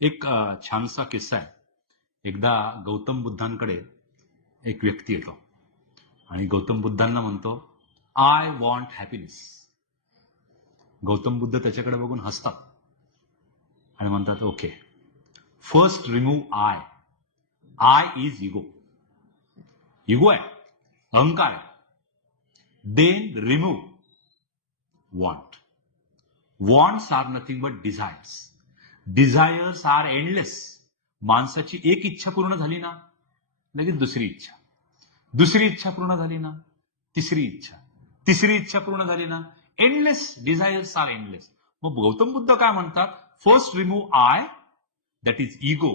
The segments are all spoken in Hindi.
एक छानसा किस्सा आहे. एकदा गौतम बुद्धांकडे एक व्यक्ती येतो आणि गौतम बुद्धांना म्हणतो I want happiness Gautam Buddha त्याच्याकडे बघून हसतात आणि म्हणतात okay first remove I I is ego ego आहे. अहंकार आहे. Then remove want wants are nothing but desires desires are endless माणसाची एक इच्छा पूर्ण झाली ना लगेच दुसरी इच्छा. दुसरी इच्छा पूर्ण झाली ना तिसरी इच्छा. तिसरी इच्छा पूर्ण झाली ना एंडलेस डिझायर्स आर एंडलेस मग गौतम बुद्ध काय म्हणतात? First remove I that is ego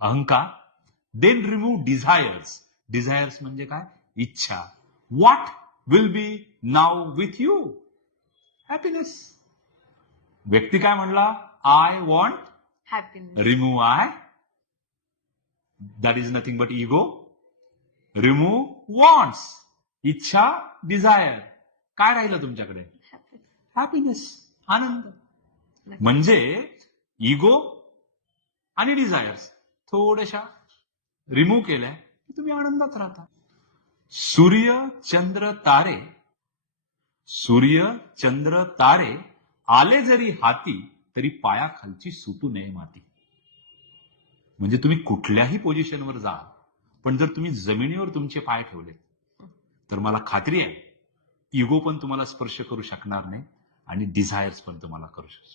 अहंकार. देन रिमूव्ह डिझायर्स डिझायर्स म्हणजे काय? इच्छा. What will be now with you happiness व्यक्ती काय म्हणला? I want happiness remove I that is nothing but ego remove wants इच्छा डिझायर काय राहिलं तुमच्याकडे? हॅपीनेस आनंद. म्हणजे इगो आणि डिझायर्स थोड्याशा रिमूव्ह केल्या की तुम्ही आनंदात राहता. सूर्य चंद्र तारे. सूर्य चंद्र तारे आले जरी हाती तरी पायाखालची सुटू नये माती. म्हणजे तुम्ही कुठल्याही पोझिशनवर जा पण जर तुम्ही जमिनीवर तुमचे पाय ठेवले तर मला खात्री आहे इगो पण तुम्हाला स्पर्श करू शकणार नाही आणि डिझायर्स पण तुम्हाला करू शकतो